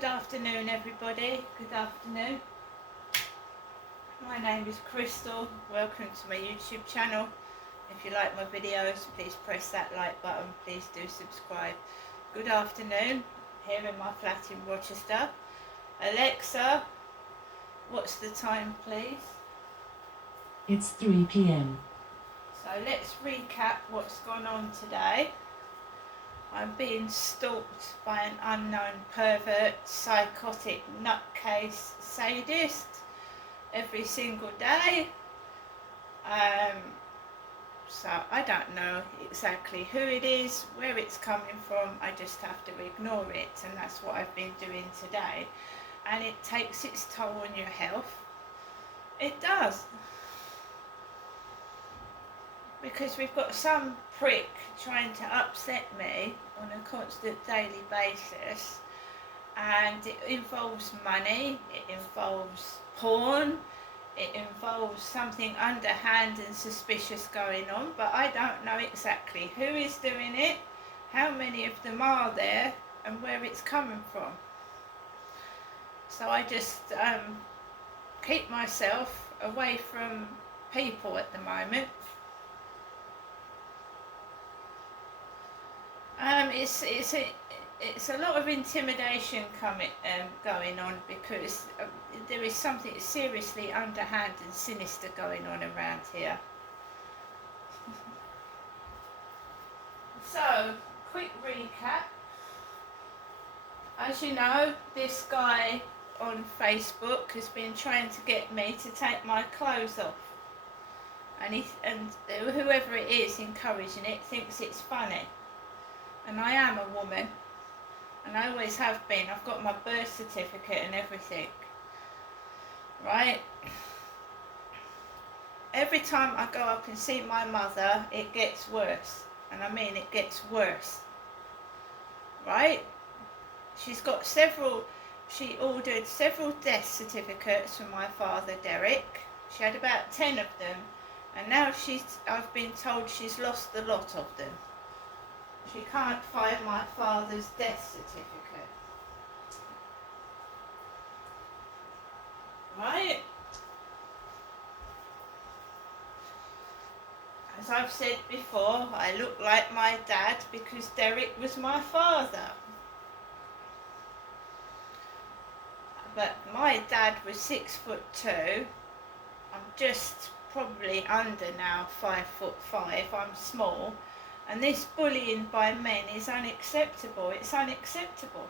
Good afternoon everybody, good afternoon. My name is Crystal, welcome to my YouTube channel. If you like my videos, please press that like button, please do subscribe. Good afternoon, here in my flat in Rochester. Alexa, what's the time please? It's 3 p.m. So let's recap what's gone on today. I'm being stalked by an unknown pervert, psychotic, nutcase, sadist every single day. So I don't know exactly who it is, where it's coming from. I just have to ignore it, and that's what I've been doing today. And it takes its toll on your health. It does. Because we've got some prick trying to upset me on a constant daily basis, and it involves money, it involves porn, it involves something underhand and suspicious going on, but I don't know exactly who is doing it, how many of them are there, and where it's coming from. So I just keep myself away from people at the moment. It's a lot of intimidation going on, because there is something seriously underhand and sinister going on around here. So, quick recap. As you know, this guy on Facebook has been trying to get me to take my clothes off. And whoever it is encouraging it thinks it's funny. And I am a woman, and I always have been. I've got my birth certificate and everything, right? Every time I go up and see my mother, it gets worse, and I mean it gets worse, right? She ordered several death certificates from my father Derek. She had about 10 of them, and now I've been told she's lost a lot of them. She can't find my father's death certificate. Right? As I've said before, I look like my dad because Derek was my father. But my dad was 6'2". I'm just probably under now 5'5". I'm small. And this bullying by men is unacceptable. It's unacceptable.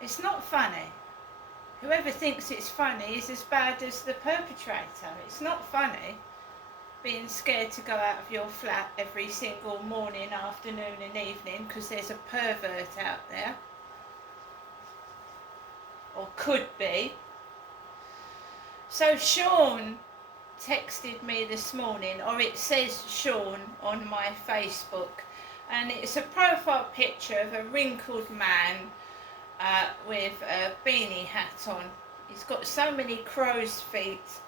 It's not funny. Whoever thinks it's funny is as bad as the perpetrator. It's not funny being scared to go out of your flat every single morning, afternoon and evening because there's a pervert out there. Or could be. So Sean texted me this morning, or it says Sean on my Facebook, and it's a profile picture of a wrinkled man with a beanie hat on. He's got so many crow's feet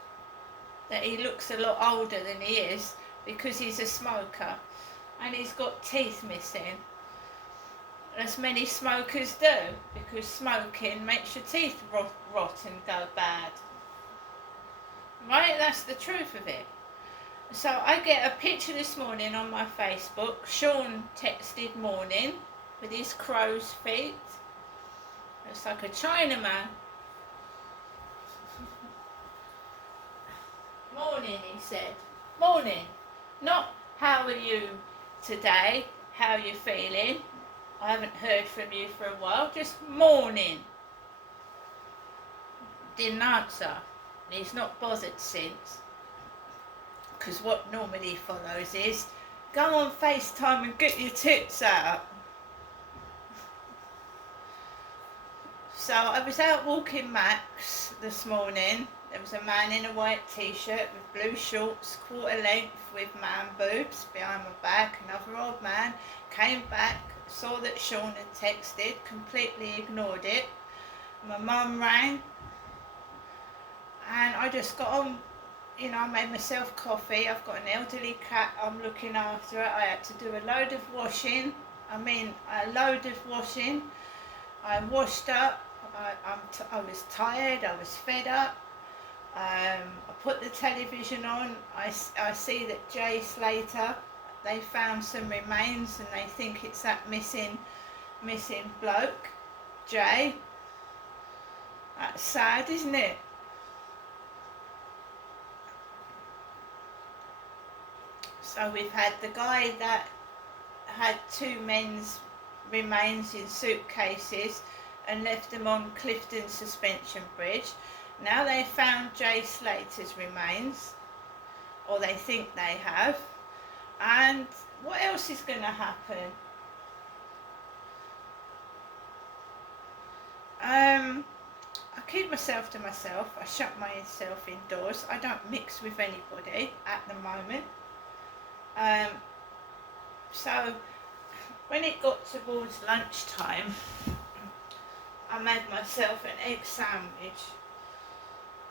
that he looks a lot older than he is because he's a smoker, and he's got teeth missing, as many smokers do, because smoking makes your teeth rot and go bad. Right, that's the truth of it. So I get a picture this morning on my Facebook. Sean texted morning with his crow's feet. It's like a Chinaman. Morning, he said. Morning. Not how are you today? How are you feeling? I haven't heard from you for a while. Just morning. Didn't answer. He's not bothered since, because what normally follows is go on FaceTime and get your tits out. So I was out walking Max this morning. There was a man in a white t-shirt with blue shorts, quarter length, with man boobs behind my back. Another old man came back, saw that Sean had texted, completely ignored it. My mum rang. And I just got on, I made myself coffee. I've got an elderly cat I'm looking after. I had to do a load of washing I mean, a load of washing. I washed up. I was tired. I was fed up. I put the television on. I see that Jay Slater, they found some remains and they think it's that missing bloke, Jay. That's sad, isn't it? So we've had the guy that had two men's remains in suitcases and left them on Clifton Suspension Bridge. Now they've found Jay Slater's remains, or they think they have. And what else is going to happen? I keep myself to myself. I shut myself indoors. I don't mix with anybody at the moment. So when it got towards lunchtime, I made myself an egg sandwich.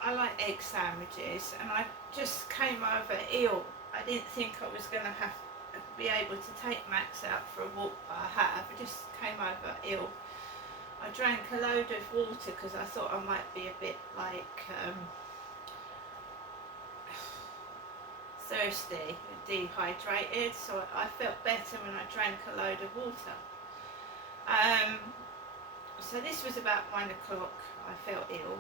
I like egg sandwiches, and I just came over ill. I didn't think I was going to be able to take Max out for a walk, but I have. I just came over ill. I drank a load of water because I thought I might be a bit like thirsty and dehydrated, so I felt better when I drank a load of water. So this was about 1 o'clock. I felt ill.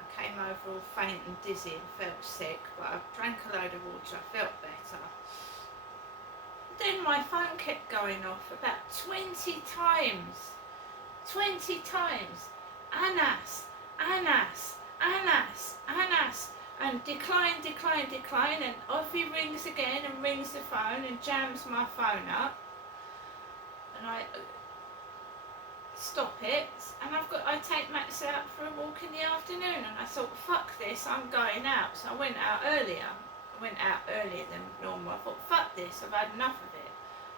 I came over all faint and dizzy and felt sick, but I drank a load of water. I felt better. Then my phone kept going off about 20 times. 20 times. Anas, Anas, Anas, Anas. And decline, decline, decline, and off he rings again and rings the phone and jams my phone up. And I stop it, and I take Max out for a walk in the afternoon, and I thought, fuck this, I'm going out. So I went out earlier. I went out earlier than normal. I thought, fuck this, I've had enough of it.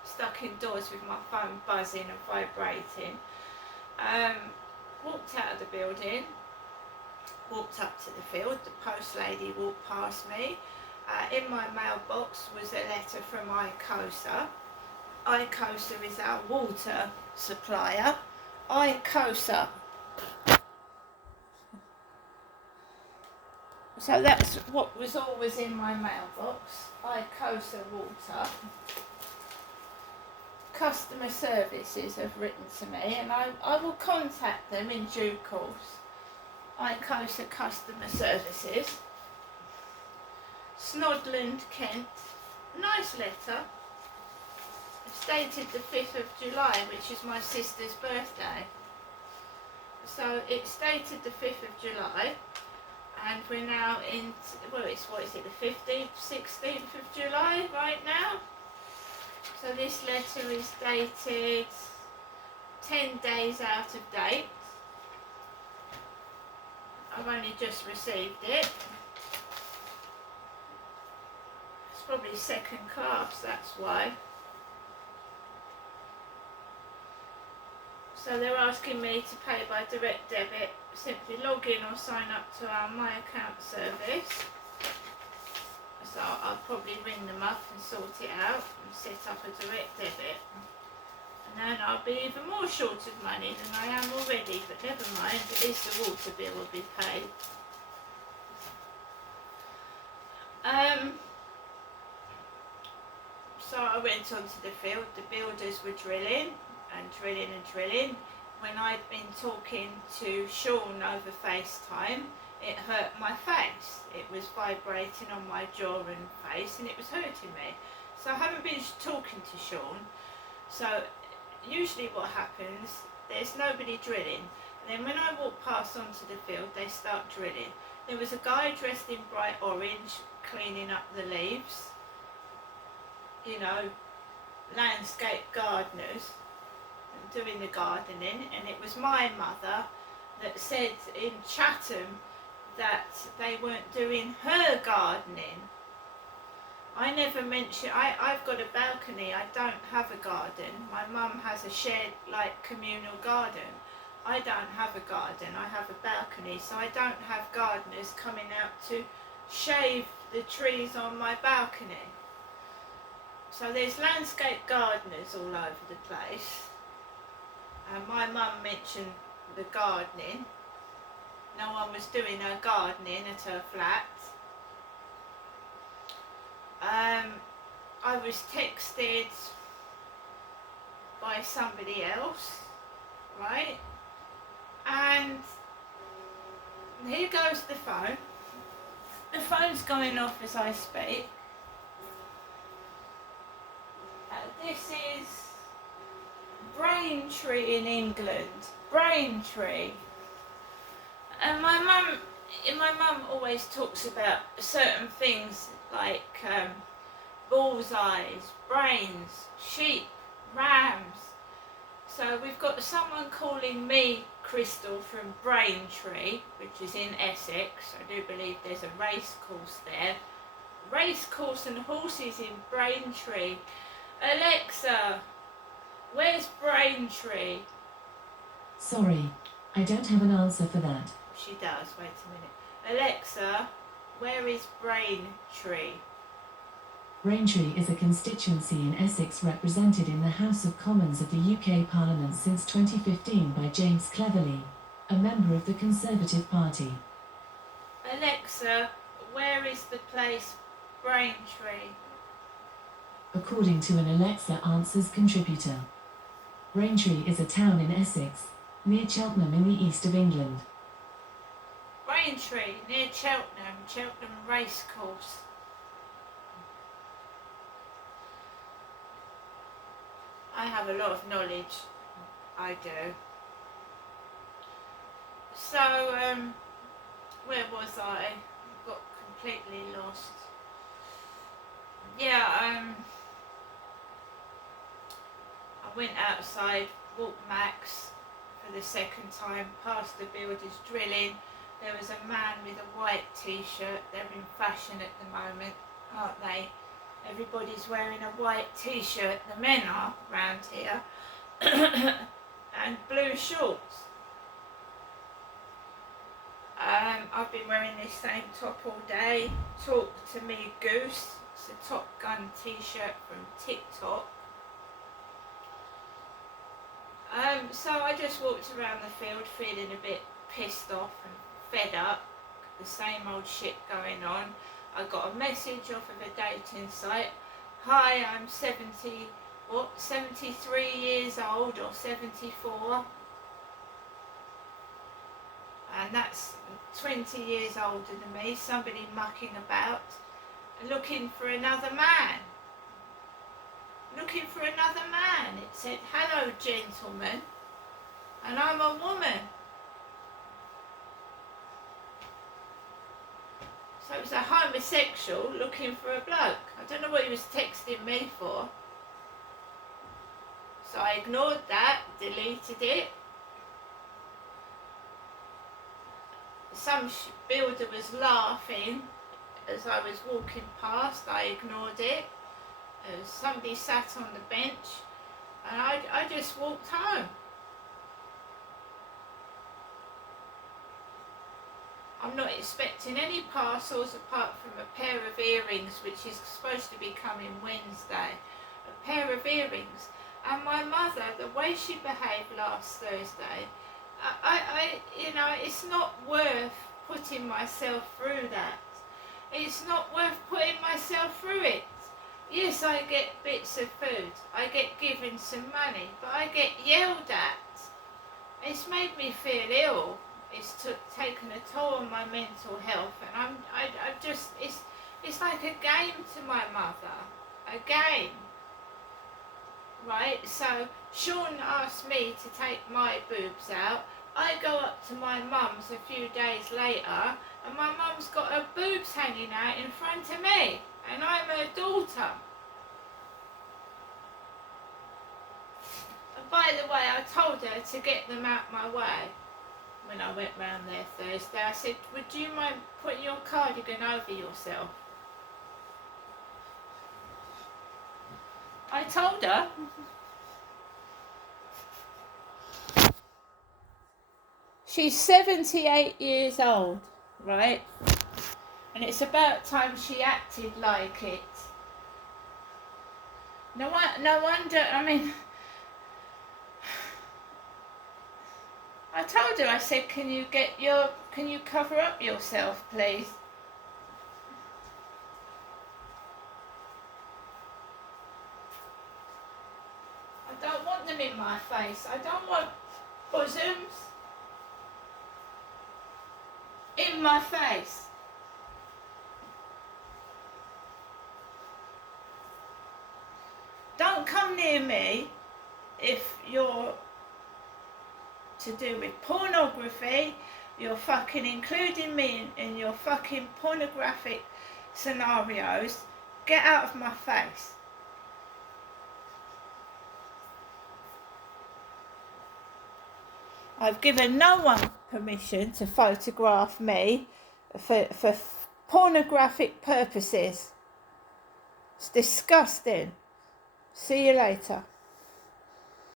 Stuck indoors with my phone buzzing and vibrating. Walked out of the building. Walked up to the field. The post lady walked past me. In my mailbox was a letter from ICOSA. ICOSA is our water supplier. ICOSA. So that's what was always in my mailbox. ICOSA water. Customer services have written to me, and I will contact them in due course. ICOSA Customer Services, Snodland, Kent. Nice letter. It's dated the 5th of July, which is my sister's birthday. So it's dated the 5th of July, and we're now in, well, it's, what is it, the 15th, 16th of July right now? So this letter is dated 10 days out of date. I've only just received it. It's probably second class, that's why. So they're asking me to pay by direct debit. Simply log in or sign up to our My Account service. So I'll probably ring them up and sort it out and set up a direct debit. And then I'll be even more short of money than I am already, but never mind, at least the water bill will be paid. So I went onto the field. The builders were drilling and drilling and drilling. When I'd been talking to Sean over FaceTime, it hurt my face. It was vibrating on my jaw and face, and it was hurting me. So I haven't been talking to Sean. So usually what happens, there's nobody drilling. And then when I walk past onto the field, they start drilling. There was a guy dressed in bright orange cleaning up the leaves. You know, landscape gardeners doing the gardening. And it was my mother that said in Chatham that they weren't doing her gardening. I never mentioned, I've got a balcony, I don't have a garden. My mum has a shared, like, communal garden. I don't have a garden, I have a balcony, so I don't have gardeners coming out to shave the trees on my balcony. So there's landscape gardeners all over the place. And my mum mentioned the gardening. No one was doing her gardening at her flat. I was texted by somebody else, right? And here goes the phone. The phone's going off as I speak. This is Braintree in England. Braintree. And my mum always talks about certain things like bullseyes, brains, sheep, rams. So we've got someone calling me Crystal from Braintree, which is in Essex. I do believe there's a race course there. Race course and horses in Braintree. Alexa, where's Braintree? Sorry, I don't have an answer for that. She does, wait a minute. Alexa, where is Braintree? Braintree is a constituency in Essex represented in the House of Commons of the UK Parliament since 2015 by James Cleverly, a member of the Conservative Party. Alexa, where is the place Braintree? According to an Alexa Answers contributor, Braintree is a town in Essex, near Cheltenham in the east of England. Braintree, near Cheltenham Racecourse. I have a lot of knowledge, I do. So, where was I? Got completely lost. Yeah, I went outside, walked Max for the second time, past the builders drilling. There was a man with a white t-shirt. They're in fashion at the moment, aren't they? Everybody's wearing a white t-shirt, the men are round here, and blue shorts. I've been wearing this same top all day. Talk to Me Goose. It's a Top Gun t-shirt from TikTok. So I just walked around the field feeling a bit pissed off and fed up. The same old shit going on. I got a message off of a dating site. Hi, I'm 73 years old or 74. And that's 20 years older than me. Somebody mucking about, looking for another man. Looking for another man. It said, hello gentlemen, and I'm a woman. So it was a homosexual looking for a bloke. I don't know what he was texting me for. So I ignored that, deleted it. Some builder was laughing as I was walking past. I ignored it. Somebody sat on the bench and I just walked home. I'm not expecting any parcels apart from a pair of earrings, which is supposed to be coming Wednesday. A pair of earrings. And my mother, the way she behaved last Thursday, it's not worth putting myself through that. It's not worth putting myself through it. Yes, I get bits of food. I get given some money, but I get yelled at. It's made me feel ill. It's taken a toll on my mental health, and it's like a game to my mother, a game, right? So Sean asked me to take my boobs out. I go up to my mum's a few days later, and my mum's got her boobs hanging out in front of me, and I'm her daughter. And by the way, I told her to get them out my way. When I went round there Thursday, I said, would you mind putting your cardigan over yourself? I told her. She's 78 years old, right? And it's about time she acted like it. No wonder, I mean, I told her, I said, can you cover up yourself, please? I don't want them in my face. I don't want bosoms in my face. Don't come near me if you're to do with pornography. You're fucking including me in your fucking pornographic scenarios. Get out of my face. I've given no one permission to photograph me for pornographic purposes. It's disgusting. See you later.